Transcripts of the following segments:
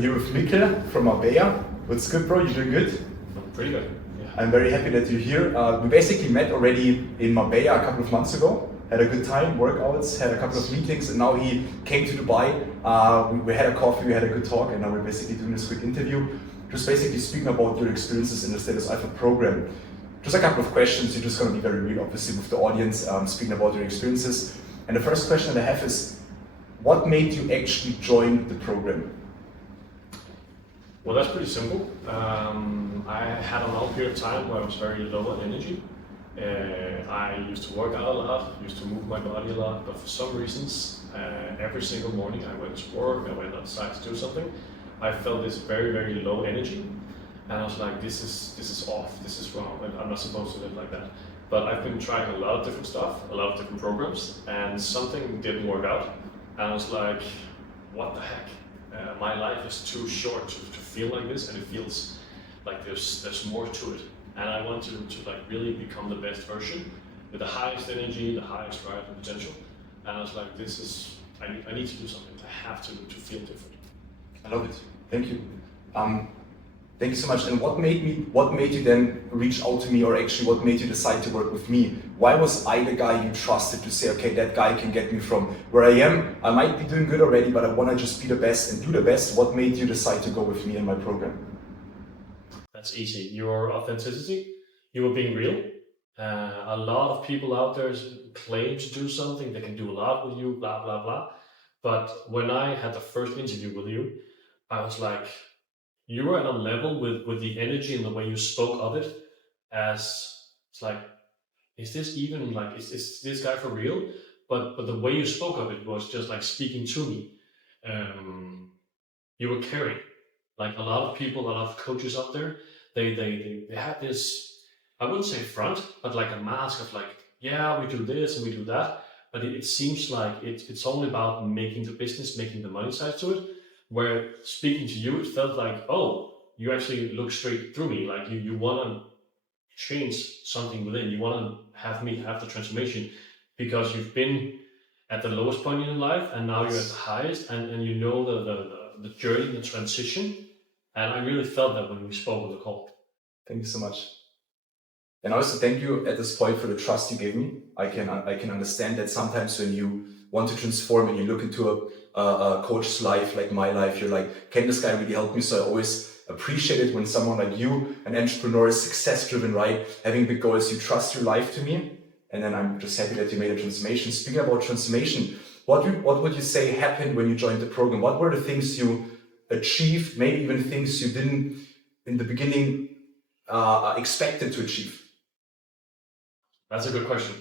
I'm here with Mikkel from Marbella. What's good, bro? You doing good? Pretty good. Yeah. I'm very happy that you're here. We basically met already in Marbella a couple of months ago. Had a good time, workouts, had a couple of meetings, and now he came to Dubai. We had a coffee, we had a good talk, and now we're basically doing this quick interview. Just basically speaking about your experiences in the Status Alpha program. Just a couple of questions. You're just going to be very real, obviously, with the audience, speaking about your experiences. And the first question that I have is, what made you actually join the program? Well, that's pretty simple. I had a long period of time where I was very low on energy. I used to work out a lot, used to move my body a lot, but for some reasons, every single morning I went to work, I went outside to do something, I felt this very, very low energy. And I was like, this is off, this is wrong, I'm not supposed to live like that. But I've been trying a lot of different stuff, a lot of different programs, and something didn't work out. And I was like, what the heck? My life is too short to feel like this, and it feels like there's more to it. And I want to like really become the best version with the highest energy, the highest drive and potential. And I was like, I need to do something. I have to feel different. I love it. Thank you. Thank you so much. And what made you then reach out to me, or actually what made you decide to work with me? Why was I the guy you trusted to say, okay, that guy can get me from where I am? I might be doing good already, but I want to just be the best and do the best. What made you decide to go with me in my program? That's easy. Your authenticity. You were being real. A lot of people out there claim to do something. They can do a lot with you, blah, blah, blah. But when I had the first interview with you, I was like, you were at a level with the energy and the way you spoke of it, as it's like, is this even like, is this guy for real? But the way you spoke of it was just like speaking to me. You were caring. Like a lot of people, a lot of coaches out there, they have this, I wouldn't say front, but like a mask of like, yeah, we do this and we do that. But it seems like it's only about making the business, making the money side to it. Where speaking to you, it felt like, oh, you actually look straight through me. Like you want to change something within. You want to have me have the transformation because you've been at the lowest point in your life and now you're at the highest, and you know the journey, the transition. And I really felt that when we spoke on the call. Thank you so much. And also thank you at this point for the trust you gave me. I can understand that sometimes when you want to transform and you look into a coach's life, like my life, you're like, can this guy really help me? So I always appreciate it when someone like you, an entrepreneur, is success-driven, right? Having big goals, you trust your life to me. And then I'm just happy that you made a transformation. Speaking about transformation, what would you say happened when you joined the program? What were the things you achieved, maybe even things you didn't in the beginning expected to achieve? That's a good question.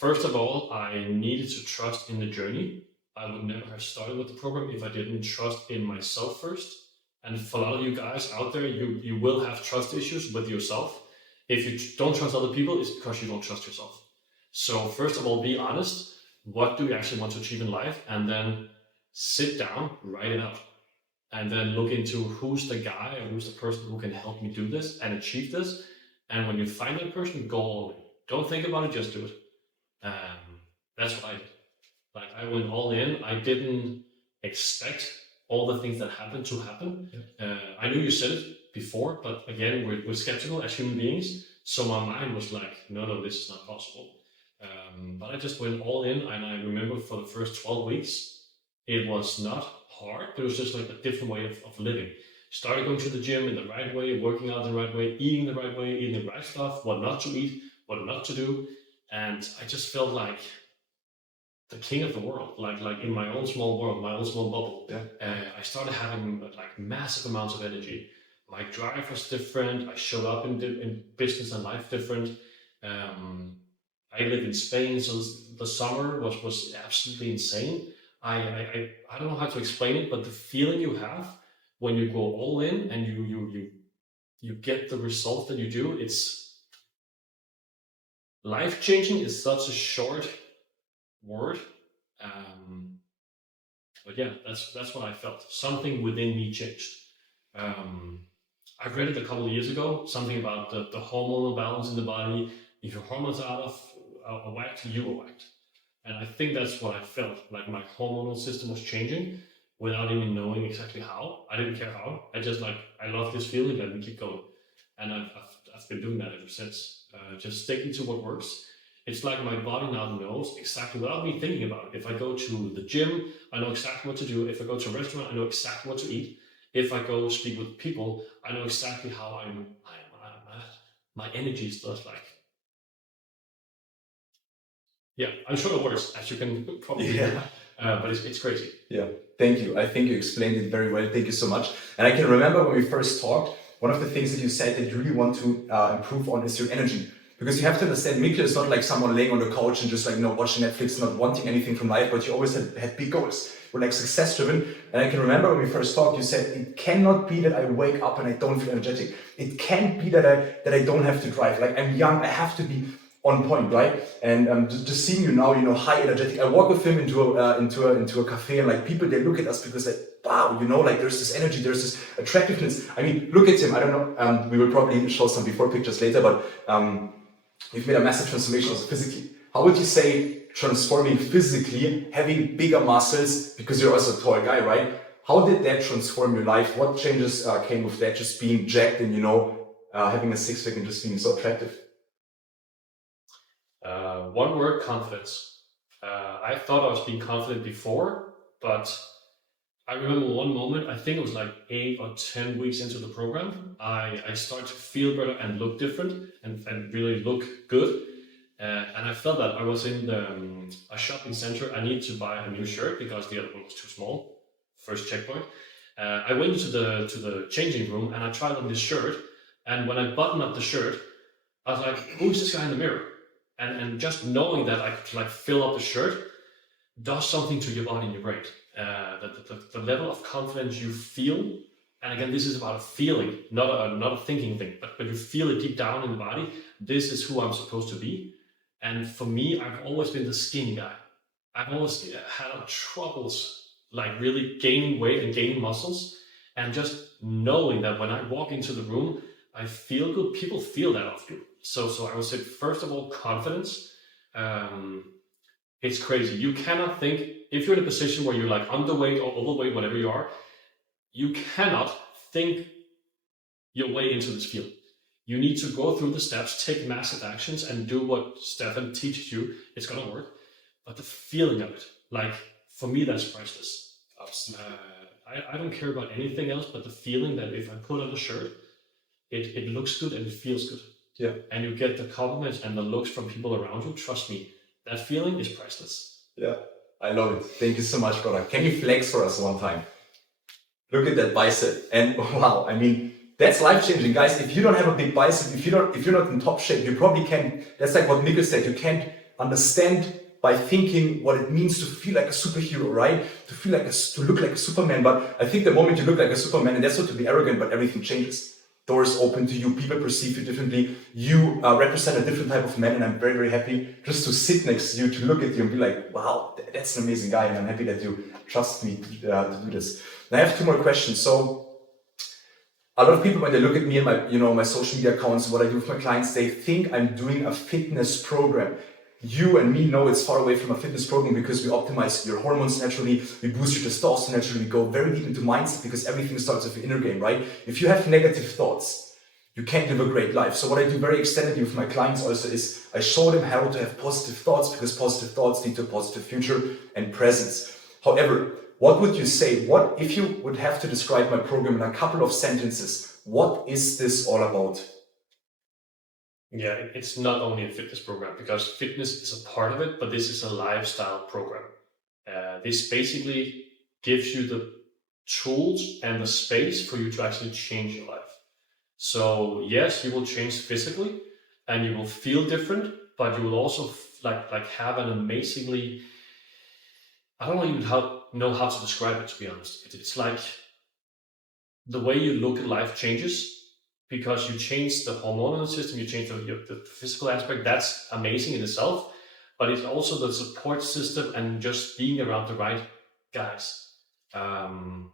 First of all, I needed to trust in the journey. I would never have started with the program if I didn't trust in myself first. And for a lot of you guys out there, you will have trust issues with yourself. If you don't trust other people, it's because you don't trust yourself. So first of all, be honest. What do you actually want to achieve in life? And then sit down, write it out. And then look into who's the guy or who's the person who can help me do this and achieve this. And when you find that person, go all in. Don't think about it, just do it. That's what I did. Like I went all in. I didn't expect all the things that happened to happen. Yeah. I knew you said it before, but again, we're skeptical as human beings. So my mind was like, no, this is not possible. But I just went all in, and I remember for the first 12 weeks, it was not hard, but it was just like a different way of living. Started going to the gym in the right way, working out the right way, eating the right way, eating the right stuff, what not to eat, what not to do. And I just felt like the king of the world, like in my own small world, my own small bubble. Yeah. I started having like massive amounts of energy. My drive was different. I showed up in business and life different. I live in Spain, so the summer was absolutely insane. I don't know how to explain it, but the feeling you have when you go all in and you get the result that you do, it's life-changing. Is such a short word, but yeah, that's what I felt. Something within me changed. I read it a couple of years ago, something about the hormonal balance in the body. If your hormones are out of whack, you are whacked. And I think that's what I felt, like my hormonal system was changing. without even knowing exactly how. I didn't care how. I just like, I love this feeling, let me keep going. And I've been doing that ever since. Just sticking to what works. It's like my body now knows exactly without me thinking about it. If I go to the gym, I know exactly what to do. If I go to a restaurant, I know exactly what to eat. If I go speak with people, I know exactly how my energy is just like. Yeah, I'm sure it works, as you can probably hear. But it's crazy. Yeah, thank you. I think you explained it very well. Thank you so much. And I can remember when we first talked, one of the things that you said that you really want to improve on is your energy. Because you have to understand, Mikkel is not like someone laying on the couch and just like, watching Netflix, not wanting anything from life, but you always had big goals. You're like success driven. And I can remember when we first talked, you said, it cannot be that I wake up and I don't feel energetic. It can't be that I don't have to drive. Like I'm young, I have to be on point, right? And just seeing you now, high energetic. I walk with him into a cafe, and like people, they look at us because like, wow, like there's this energy, there's this attractiveness. I mean, look at him. I don't know. We will probably show some before pictures later, but you've made a massive transformation also physically. How would you say transforming physically, having bigger muscles, because you're also a tall guy, right? How did that transform your life? What changes came with that? Just being jacked and having a six pack and just being so attractive. One word, confidence. I thought I was being confident before, but I remember one moment, I think it was like 8 or 10 weeks into the program, I started to feel better and look different and really look good. And I felt that I was in a shopping center. I needed to buy a new shirt because the other one was too small. First checkpoint. I went into the changing room and I tried on this shirt. And when I buttoned up the shirt, I was like, who's this guy in the mirror? And just knowing that I could like fill up the shirt does something to your body and your brain. The level of confidence you feel, and again, this is about a feeling, not a thinking thing, but you feel it deep down in the body. This is who I'm supposed to be. And for me, I've always been the skinny guy. I've always had troubles like really gaining weight and gaining muscles, and just knowing that when I walk into the room, I feel good. People feel that of you. So I would say, first of all, confidence. It's crazy. You cannot think, if you're in a position where you're like underweight or overweight, whatever you are, you cannot think your way into this field. You need to go through the steps, take massive actions, and do what Stefan teaches you. It's going to work. But the feeling of it, like for me, that's priceless. I don't care about anything else, but the feeling that if I put on a shirt, it looks good and it feels good. Yeah. And you get the compliments and the looks from people around you. Trust me, that feeling is priceless. Yeah, I love it. Thank you so much, brother. Can you flex for us one time? Look at that bicep. And wow, I mean, that's life-changing, guys. If you don't have a big bicep, if you're not in top shape, you probably can't. That's like what Mikkel said. You can't understand by thinking what it means to feel like a superhero, right? To look like a Superman. But I think the moment you look like a Superman, and that's not to be arrogant, but everything changes. Doors open to you, people perceive you differently, you represent a different type of man, and I'm very, very happy just to sit next to you, to look at you and be like, wow, that's an amazing guy, and I'm happy that you trust me to do this. And I have 2 more questions. So a lot of people, when they look at me and my social media accounts, what I do with my clients, they think I'm doing a fitness program. You and me know it's far away from a fitness program because we optimize your hormones naturally, we boost your testosterone naturally, we go very deep into mindset because everything starts with your inner game, right? If you have negative thoughts, you can't live a great life. So what I do very extendedly with my clients also is I show them how to have positive thoughts because positive thoughts lead to a positive future and presence. However, what would you say, what if you would have to describe my program in a couple of sentences, what is this all about? Yeah, it's not only a fitness program because fitness is a part of it, but this is a lifestyle program. This basically gives you the tools and the space for you to actually change your life. So yes, you will change physically and you will feel different, but you will also like have an amazingly, I don't even know how to describe it, to be honest. It's like the way you look at life changes because you change the hormonal system, you change the physical aspect. That's amazing in itself, but it's also the support system and just being around the right guys. I'm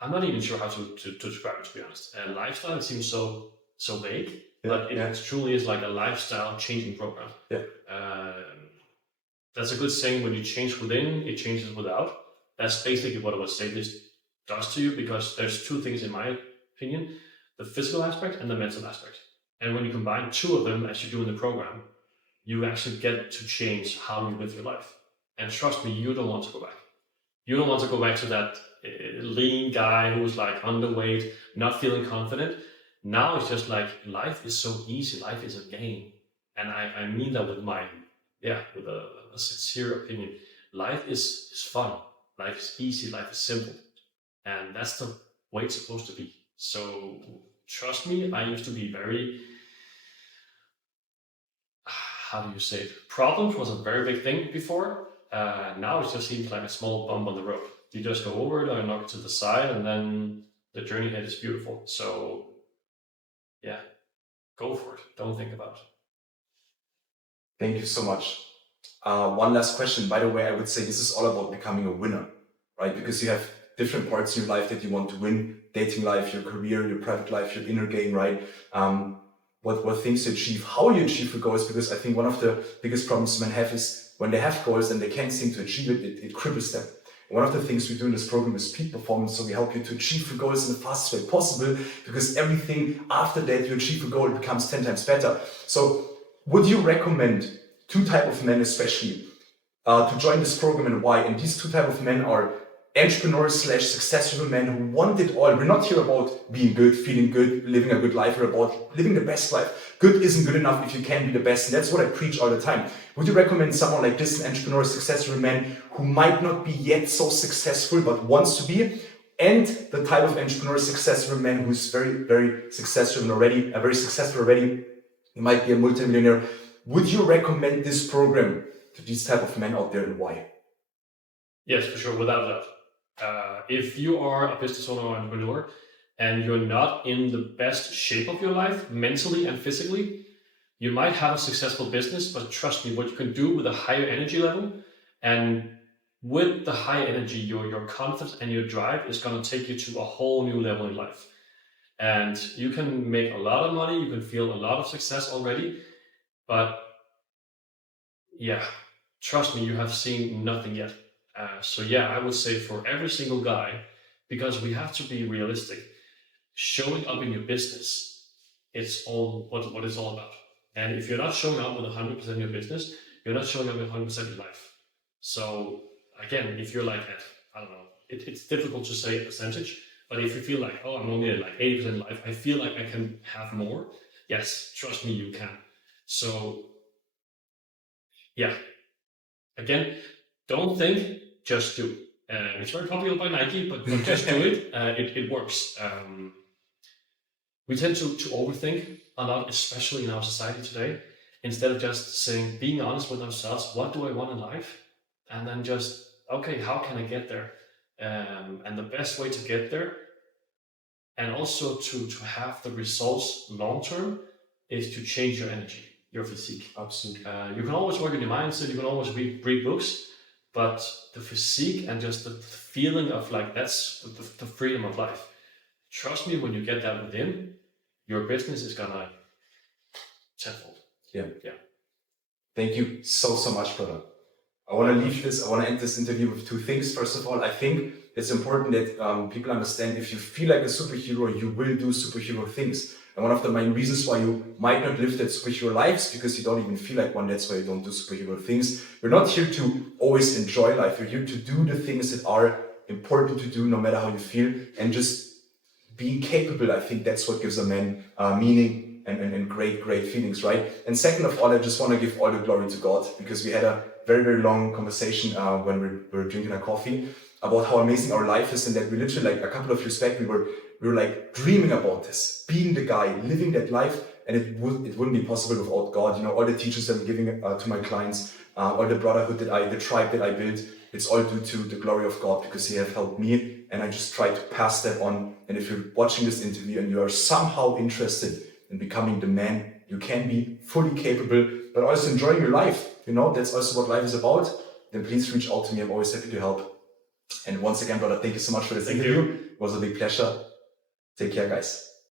not even sure how to describe it, to be honest. Lifestyle, it seems so vague, but it truly is like a lifestyle changing program. Yeah. That's a good saying, when you change within, it changes without. That's basically what I would say this does to you, because there's two things in my opinion: the physical aspect and the mental aspect. And when you combine two of them, as you do in the program, you actually get to change how you live your life. And trust me, you don't want to go back. You don't want to go back to that lean guy who's like underweight, not feeling confident. Now it's just like, life is so easy. Life is a game. And I mean that with with a sincere opinion. Life is fun. Life is easy. Life is simple. And that's the way it's supposed to be. So trust me, I used to be very, how do you say it? Problems was a very big thing before. Now it just seems like a small bump on the road. You just go over it or knock it to the side, and then the journey ahead is beautiful. So yeah, go for it. Don't think about it. Thank you so much. One last question. By the way, I would say this is all about becoming a winner, right? Because you have different parts in your life that you want to win: dating life, your career, your private life, your inner game, right? What things to achieve, how you achieve the goals, because I think one of the biggest problems men have is when they have goals and they can't seem to achieve it, it cripples them. One of the things we do in this program is peak performance, so we help you to achieve the goals in the fastest way possible, because everything after that you achieve the goal, it becomes 10 times better. So would you recommend two types of men especially to join this program, and why? And these two types of men are entrepreneurs / successful men who want it all. We're not here about being good, feeling good, living a good life. We're about living the best life. Good isn't good enough if you can't be the best. And that's what I preach all the time. Would you recommend someone like this, an entrepreneur, successful man who might not be yet so successful but wants to be, and the type of entrepreneur, successful man who's very, very successful and already, he might be a multimillionaire? Would you recommend this program to these type of men out there, and why? Yes, for sure, without a doubt. If you are a business owner or entrepreneur and you're not in the best shape of your life, mentally and physically, you might have a successful business, but trust me, what you can do with a higher energy level, and with the high energy, your confidence and your drive is going to take you to a whole new level in life. And you can make a lot of money, you can feel a lot of success already, but yeah, trust me, you have seen nothing yet. So yeah, I would say for every single guy, because we have to be realistic, showing up in your business, it's all what it's all about. And if you're not showing up with 100% in your business, you're not showing up with 100% in life. So again, if you're like at, I don't know, it's difficult to say a percentage, but if you feel like, oh, I'm only at like 80% in life, I feel like I can have more. Yes, trust me, you can. So yeah, again, don't think, just do. It's very popular by Nike, but just do it. It works. We tend to overthink a lot, especially in our society today, instead of just saying, being honest with ourselves, what do I want in life? And then just, okay, how can I get there? And the best way to get there, and also to have the results long term, is to change your energy, your physique. Absolutely. You can always work on your mindset, you can always read books, but the physique and just the feeling of like, that's the freedom of life. Trust me, when you get that within, your business is gonna tenfold. Yeah. Yeah. Thank you so much, brother. I want to end this interview with two things. First of all, I think it's important that people understand, if you feel like a superhero, you will do superhero things. And one of the main reasons why you might not live that superhero life is because you don't even feel like one. That's why you don't do superhero things. We're not here to always enjoy life. We're here to do the things that are important to do, no matter how you feel, and just being capable. I think that's what gives a man meaning and great feelings, right? And second of all, I just want to give all the glory to God, because we had a very long conversation when we were drinking a coffee about how amazing our life is, and that we literally, like a couple of years back, we were like dreaming about this, being the guy, living that life, and it wouldn't be possible without God. You know, all the teachers I'm giving to my clients, all the brotherhood the tribe that I built, it's all due to the glory of God, because He has helped me, and I just try to pass that on. And if you're watching this interview and you are somehow interested in becoming the man you can be, fully capable, but also enjoying your life, you know, that's also what life is about, then please reach out to me. I'm always happy to help. And once again, brother, thank you so much for this interview. It was a big pleasure. Take care, guys.